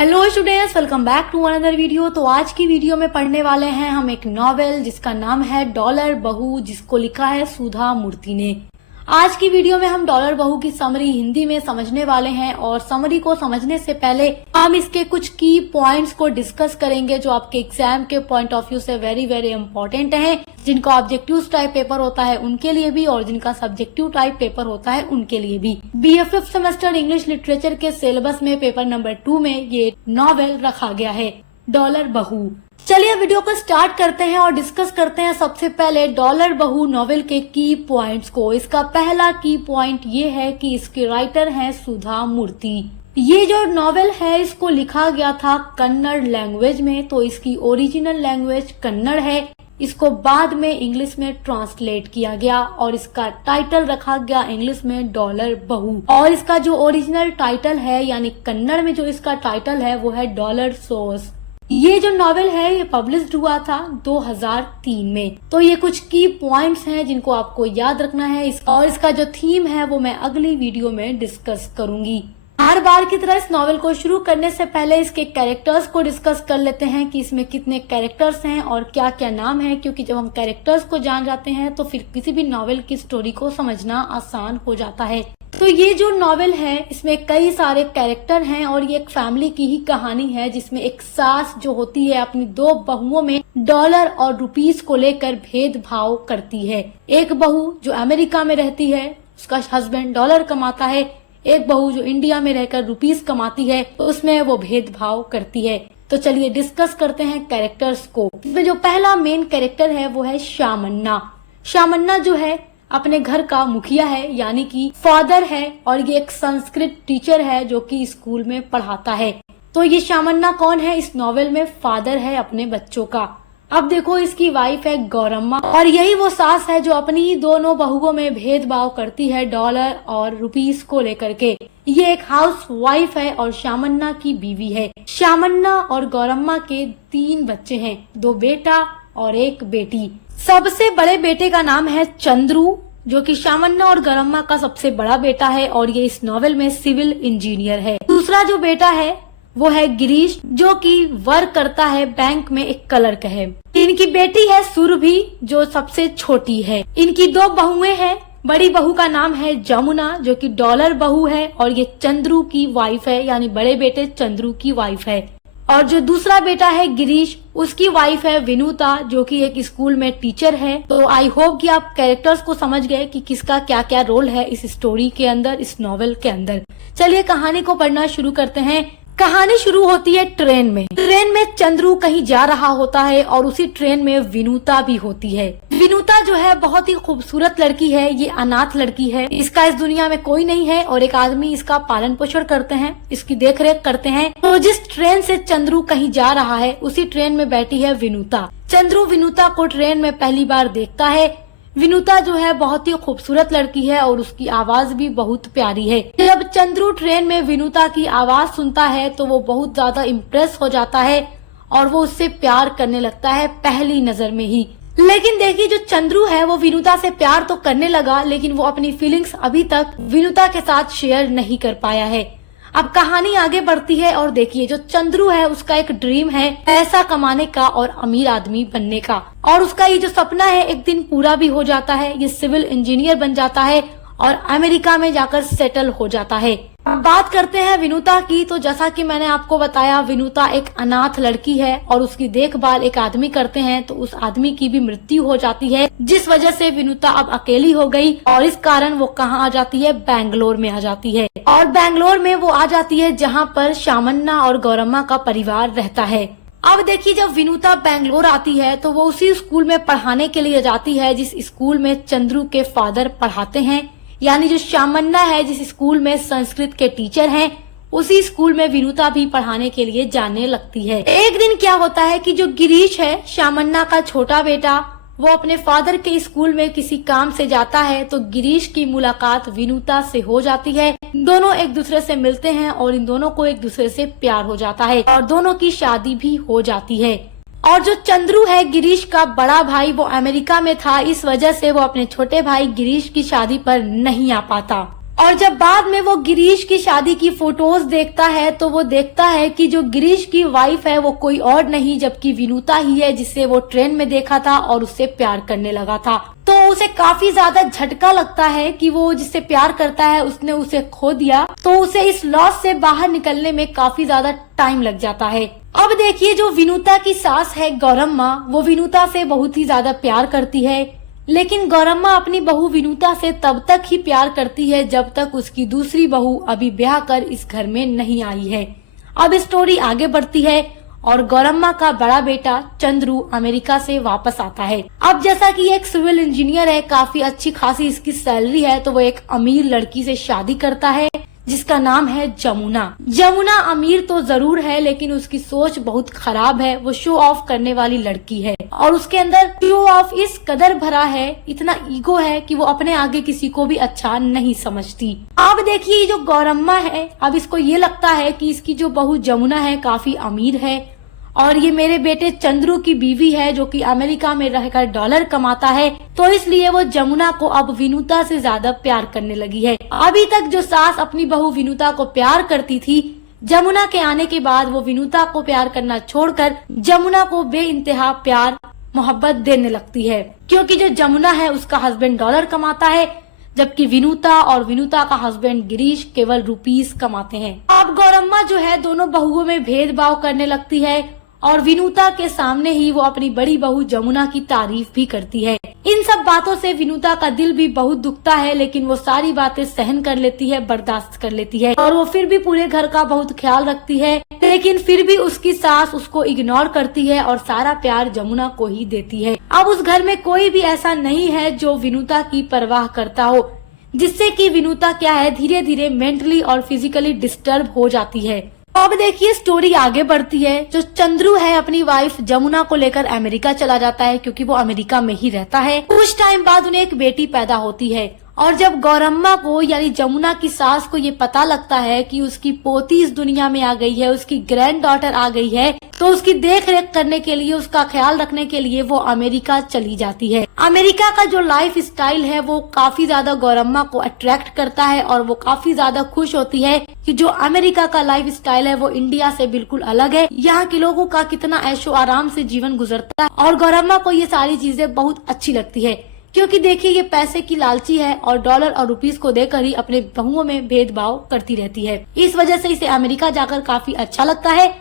Hello students, welcome back to another video. तो आज की वीडियो में पढ़ने वाले हैं हम एक नॉवेल जिसका नाम है डॉलर बहू, जिसको लिखा है सुधा मूर्ति ने। आज की वीडियो में हम डॉलर बहू की समरी हिंदी में समझने वाले हैं और समरी को समझने से पहले हम इसके कुछ की पॉइंट्स को डिस्कस करेंगे जो आपके एग्जाम के पॉइंट ऑफ व्यू से वेरी वेरी इंपॉर्टेंट हैं, जिनका ऑब्जेक्टिव टाइप पेपर होता है उनके लिए भी और जिनका सब्जेक्टिव टाइप पेपर होता है उनके लिए भी। BA 5th semester English literature के सिलेबस में पेपर नंबर 2 में ये नॉवेल रखा गया है, डॉलर बहू। चलिए वीडियो को स्टार्ट करते हैं और डिस्कस करते हैं सबसे पहले डॉलर बहू नॉवेल के की पॉइंट्स को। इसका पहला की पॉइंट ये है कि इसके राइटर हैं सुधा मूर्ति। ये जो नॉवेल है इसको लिखा गया था कन्नड़ लैंग्वेज में, तो इसकी ओरिजिनल लैंग्वेज कन्नड़ है। इसको बाद में इंग्लिश में ट्रांसलेट किया गया और इसका टाइटल रखा गया इंग्लिश में डॉलर बहू। और इसका जो ओरिजिनल टाइटल है यानी कन्नड़ में जो इसका टाइटल है वो है डॉलर सॉस। ये जो नॉवेल है ये पब्लिश्ड हुआ था 2003 में। तो ये कुछ की पॉइंट्स हैं जिनको आपको याद रखना है और इसका जो थीम है वो मैं अगली वीडियो में डिस्कस करूंगी। हर बार की तरह इस नॉवेल को शुरू करने से पहले इसके कैरेक्टर्स को डिस्कस कर लेते हैं कि इसमें कितने कैरेक्टर्स हैं और क्या क्या नाम है, क्योंकि जब हम कैरेक्टर्स को जान जाते हैं तो फिर किसी भी नॉवेल की स्टोरी को समझना आसान हो जाता है। तो ये जो नॉवेल है इसमें कई सारे कैरेक्टर हैं और ये एक फैमिली की ही कहानी है जिसमें एक सास जो होती है अपनी दो बहुओं में डॉलर और रुपीस को लेकर भेदभाव करती है। एक बहू जो अमेरिका में रहती है, उसका हस्बैंड डॉलर कमाता है, एक बहू जो इंडिया में रहकर रुपीस कमाती है, तो उसमें वो भेदभाव करती है। तो चलिए डिस्कस करते हैं कैरेक्टर्स को। इसमें जो पहला मेन कैरेक्टर है वो है शामन्ना। शामन्ना जो है अपने घर का मुखिया है यानी कि फादर है और ये एक संस्कृत टीचर है जो कि स्कूल में पढ़ाता है। तो ये शामन्ना कौन है? इस नॉवेल में फादर है अपने बच्चों का। अब देखो इसकी वाइफ है गौरम्मा और यही वो सास है जो अपनी ही दोनों बहुओं में भेदभाव करती है डॉलर और रुपीस को लेकर के। ये एक हाउस वाइफ है और शामन्ना की बीवी है। शामन्ना और गौरम्मा के 3 बच्चे हैं, 2 बेटा और 1 बेटी। सबसे बड़े बेटे का नाम है चंद्रू जो कि शामन्ना और गौरम्मा का सबसे बड़ा बेटा है और ये इस नॉवेल में सिविल इंजीनियर है। दूसरा जो बेटा है वो है गिरीश जो कि वर्क करता है बैंक में, एक क्लर्क है। इनकी बेटी है सुरभि जो सबसे छोटी है। इनकी 2 बहुएं हैं। बड़ी बहू का नाम है जमुना जो कि डॉलर बहू है और ये चंद्रू की वाइफ है, यानी बड़े बेटे चंद्रू की वाइफ है। और जो दूसरा बेटा है गिरीश, उसकी वाइफ है विनुता जो कि एक स्कूल में टीचर है। तो आई होप कि आप कैरेक्टर्स को समझ गए कि किसका क्या क्या रोल है इस स्टोरी के अंदर, इस नॉवेल के अंदर। चलिए कहानी को पढ़ना शुरू करते हैं। कहानी शुरू होती है ट्रेन में। ट्रेन में चंद्रू कहीं जा रहा होता है और उसी ट्रेन में विनुता भी होती है। विनुता जो है बहुत ही खूबसूरत लड़की है, ये अनाथ लड़की है, इसका इस दुनिया में कोई नहीं है और एक आदमी इसका पालन पोषण करते हैं, इसकी देखरेख करते हैं। तो जिस ट्रेन से चंद्रू कहीं जा रहा है उसी ट्रेन में बैठी है विनुता। चंद्रू विनुता को ट्रेन में पहली बार देखता है। विनुता जो है बहुत ही खूबसूरत लड़की है और उसकी आवाज भी बहुत प्यारी है। जब चंद्रू ट्रेन में विनुता की आवाज सुनता है तो वो बहुत ज्यादा इम्प्रेस हो जाता है और वो उससे प्यार करने लगता है पहली नजर में ही। लेकिन देखिए जो चंद्रू है वो विनुता से प्यार तो करने लगा लेकिन वो अपनी फीलिंग्स अभी तक विनुता के साथ शेयर नहीं कर पाया है। अब कहानी आगे बढ़ती है और देखिए जो चंद्रू है उसका एक ड्रीम है पैसा कमाने का और अमीर आदमी बनने का, और उसका ये जो सपना है एक दिन पूरा भी हो जाता है। ये सिविल इंजीनियर बन जाता है और अमेरिका में जाकर सेटल हो जाता है। बात करते हैं विनुता की। तो जैसा कि मैंने आपको बताया विनुता एक अनाथ लड़की है और उसकी देखभाल एक आदमी करते हैं, तो उस आदमी की भी मृत्यु हो जाती है जिस वजह से विनुता अब अकेली हो गई और इस कारण वो कहाँ आ जाती है? बैंगलोर में आ जाती है। और बैंगलोर में वो आ जाती है जहाँ पर शामन्ना और गौरम्मा का परिवार रहता है। अब देखिए जब विनुता बैंगलोर आती है तो वो उसी स्कूल में पढ़ाने के लिए जाती है जिस स्कूल में चंद्रू के फादर पढ़ाते हैं, यानी जो शामन्ना है जिस स्कूल में संस्कृत के टीचर हैं उसी स्कूल में विनुता भी पढ़ाने के लिए जाने लगती है। एक दिन क्या होता है कि जो गिरीश है शामन्ना का छोटा बेटा, वो अपने फादर के स्कूल में किसी काम से जाता है तो गिरीश की मुलाकात विनुता से हो जाती है। दोनों एक दूसरे से मिलते हैं और इन दोनों को एक दूसरे से प्यार हो जाता है और दोनों की शादी भी हो जाती है। और जो चंद्रू है गिरीश का बड़ा भाई, वो अमेरिका में था, इस वजह से वो अपने छोटे भाई गिरीश की शादी पर नहीं आ पाता। और जब बाद में वो गिरीश की शादी की फोटोज देखता है तो वो देखता है कि जो गिरीश की वाइफ है वो कोई और नहीं जबकि विनुता ही है, जिसे वो ट्रेन में देखा था और उससे प्यार करने लगा था। तो उसे काफी ज्यादा झटका लगता है कि वो जिससे प्यार करता है उसने उसे खो दिया। तो उसे इस लॉस से बाहर निकलने में काफी ज्यादा टाइम लग जाता है। अब देखिए, जो विनुता की सास है गौरम्मा, वो विनुता से बहुत ही ज्यादा प्यार करती है, लेकिन गौरम्मा अपनी बहू विनुता से तब तक ही प्यार करती है जब तक उसकी दूसरी बहू अभी ब्याह कर इस घर में नहीं आई है। अब स्टोरी आगे बढ़ती है और गौरम्मा का बड़ा बेटा चंद्रू अमेरिका से वापस आता है। अब जैसा कि एक सिविल इंजीनियर है, काफी अच्छी खासी इसकी सैलरी है, तो वो एक अमीर लड़की से शादी करता है जिसका नाम है जमुना। जमुना अमीर तो जरूर है लेकिन उसकी सोच बहुत खराब है। वो शो ऑफ करने वाली लड़की है और उसके अंदर शो ऑफ इस कदर भरा है, इतना ईगो है कि वो अपने आगे किसी को भी अच्छा नहीं समझती। अब देखिए, जो गौरम्मा है, अब इसको ये लगता है कि इसकी जो बहू जमुना है काफी अमीर है और ये मेरे बेटे चंद्रू की बीवी है जो कि अमेरिका में रहकर डॉलर कमाता है, तो इसलिए वो जमुना को अब विनुता से ज्यादा प्यार करने लगी है। अभी तक जो सास अपनी बहू विनुता को प्यार करती थी, जमुना के आने के बाद वो विनुता को प्यार करना छोड़कर जमुना को बेइंतहा प्यार मोहब्बत देने लगती है, क्योंकि जो जमुना है उसका हस्बैंड डॉलर कमाता है जबकि विनुता और विनुता का हस्बैंड गिरीश केवल रुपीस कमाते हैं। अब गौरम्मा जो है दोनों बहुओं में भेदभाव करने लगती है और विनुता के सामने ही वो अपनी बड़ी बहू जमुना की तारीफ भी करती है। इन सब बातों से विनुता का दिल भी बहुत दुखता है, लेकिन वो सारी बातें सहन कर लेती है, बर्दाश्त कर लेती है और वो फिर भी पूरे घर का बहुत ख्याल रखती है। लेकिन फिर भी उसकी सास उसको इग्नोर करती है और सारा प्यार जमुना को ही देती है। अब उस घर में कोई भी ऐसा नहीं है जो विनुता की परवाह करता हो, जिससे कि विनुता क्या है धीरे धीरे मेंटली और फिजिकली डिस्टर्ब हो जाती है। अब देखिए, स्टोरी आगे बढ़ती है। जो चंद्रू है अपनी वाइफ जमुना को लेकर अमेरिका चला जाता है क्योंकि वो अमेरिका में ही रहता है। कुछ टाइम बाद उन्हें एक बेटी पैदा होती है और जब गौरम्मा को यानी जमुना की सास को ये पता लगता है कि उसकी पोती इस दुनिया में आ गई है, उसकी ग्रैंड डॉटर आ गई है, तो उसकी देख रेख करने के लिए, उसका ख्याल रखने के लिए वो अमेरिका चली जाती है। अमेरिका का जो लाइफ स्टाइल है वो काफी ज्यादा गौरम्मा को अट्रैक्ट करता है और वो काफी ज्यादा खुश होती है कि जो अमेरिका का लाइफ स्टाइल है वो इंडिया से बिल्कुल अलग है। यहाँ के लोगों का कितना ऐशो आराम से जीवन गुजरता है और गौरम्मा को ये सारी चीजें बहुत अच्छी लगती है, क्योंकि देखिए ये पैसे की लालची है और डॉलर और रुपीस को देकर ही अपने बहुओं में भेदभाव करती रहती है। इस वजह से इसे अमेरिका जाकर काफी अच्छा लगता है,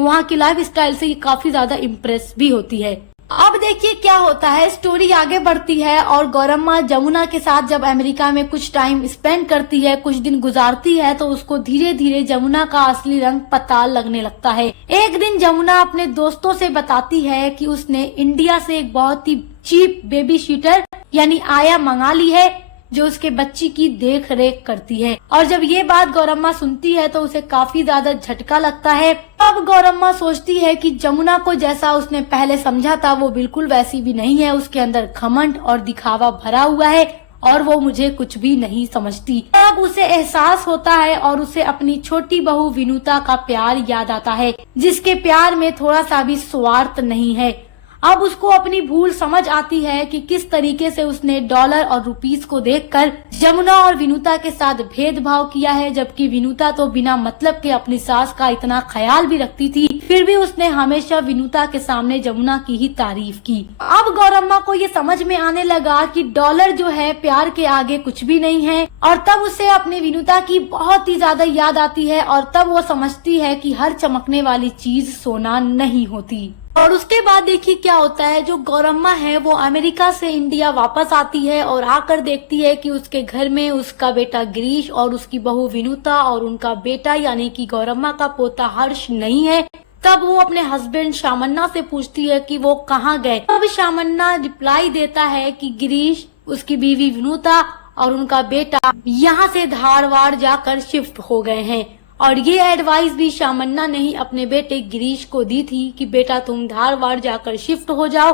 वहाँ की लाइफ स्टाइल से ये काफी ज्यादा इम्प्रेस भी होती है। अब देखिए क्या होता है, स्टोरी आगे बढ़ती है और गौरम्मा जमुना के साथ जब अमेरिका में कुछ टाइम स्पेंड करती है, कुछ दिन गुजारती है, तो उसको धीरे धीरे जमुना का असली रंग पता लगने लगता है। एक दिन जमुना अपने दोस्तों से बताती है कि उसने इंडिया से एक बहुत ही चीप बेबी सीटर यानी आया मंगा ली है जो उसके बच्ची की देख रेख करती है। और जब ये बात गौरम्मा सुनती है तो उसे काफी ज्यादा झटका लगता है। अब गौरम्मा सोचती है कि जमुना को जैसा उसने पहले समझा था वो बिल्कुल वैसी भी नहीं है, उसके अंदर घमंड और दिखावा भरा हुआ है और वो मुझे कुछ भी नहीं समझती। अब उसे एहसास होता है और उसे अपनी छोटी बहू विनुता का प्यार याद आता है, जिसके प्यार में थोड़ा सा भी स्वार्थ नहीं है। अब उसको अपनी भूल समझ आती है कि किस तरीके से उसने डॉलर और रुपीस को देखकर जमुना और विनुता के साथ भेदभाव किया है, जबकि विनुता तो बिना मतलब के अपनी सास का इतना ख्याल भी रखती थी, फिर भी उसने हमेशा विनुता के सामने जमुना की ही तारीफ की। अब गौरम्मा को ये समझ में आने लगा कि डॉलर जो है प्यार के आगे कुछ भी नहीं है और तब उसे अपनी विनुता की बहुत ही ज्यादा याद आती है और तब वो समझती है कि हर चमकने वाली चीज सोना नहीं होती। और उसके बाद देखिए क्या होता है, जो गौरम्मा है वो अमेरिका से इंडिया वापस आती है और आकर देखती है कि उसके घर में उसका बेटा गिरीश और उसकी बहू विनुता और उनका बेटा यानी कि गौरम्मा का पोता हर्ष नहीं है। तब वो अपने हस्बैंड शामन्ना से पूछती है कि वो कहाँ गए। तब शामन्ना रिप्लाई देता है कि गिरीश, उसकी बीवी विनुता और उनका बेटा यहाँ से धारवाड़ जाकर शिफ्ट हो गए हैं। और ये एडवाइस भी शामन्ना ने ही अपने बेटे गिरीश को दी थी कि बेटा तुम धारवाड़ जाकर शिफ्ट हो जाओ,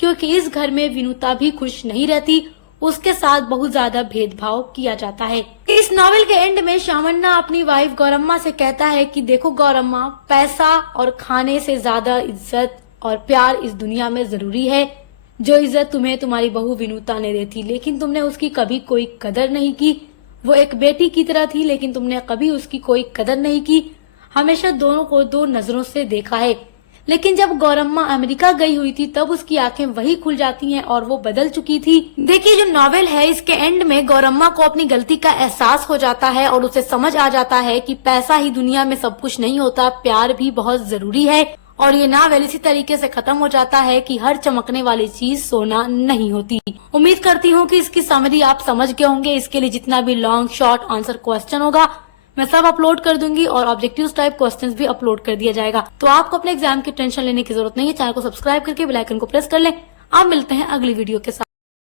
क्योंकि इस घर में विनुता भी खुश नहीं रहती, उसके साथ बहुत ज्यादा भेदभाव किया जाता है। इस नॉवेल के एंड में शामन्ना अपनी वाइफ गौरम्मा से कहता है कि देखो गौरम्मा, पैसा और खाने से ज्यादा इज्जत और प्यार इस दुनिया में जरूरी है। जो इज्जत तुम्हें तुम्हारी बहू विनुता ने दी थी, लेकिन तुमने उसकी कभी कोई कदर नहीं की। वो एक बेटी की तरह थी, लेकिन तुमने कभी उसकी कोई कदर नहीं की, हमेशा दोनों को दो नजरों से देखा है। लेकिन जब गौरम्मा अमेरिका गई हुई थी तब उसकी आंखें वही खुल जाती हैं और वो बदल चुकी थी। देखिए, जो नॉवेल है इसके एंड में गौरम्मा को अपनी गलती का एहसास हो जाता है और उसे समझ आ जाता है कि पैसा ही दुनिया में सब कुछ नहीं होता, प्यार भी बहुत जरूरी है। और ये नॉवेल इसी तरीके से खत्म हो जाता है कि हर चमकने वाली चीज सोना नहीं होती। उम्मीद करती हूँ कि इसकी समरी आप समझ गए होंगे। इसके लिए जितना भी लॉन्ग शॉर्ट आंसर क्वेश्चन होगा मैं सब अपलोड कर दूंगी और ऑब्जेक्टिव्स टाइप क्वेश्चंस भी अपलोड कर दिया जाएगा। तो आपको अपने एग्जाम की टेंशन लेने की जरूरत नहीं है। चैनल को सब्सक्राइब करके बेल आइकन को प्रेस कर लें। आप मिलते हैं अगली वीडियो के साथ।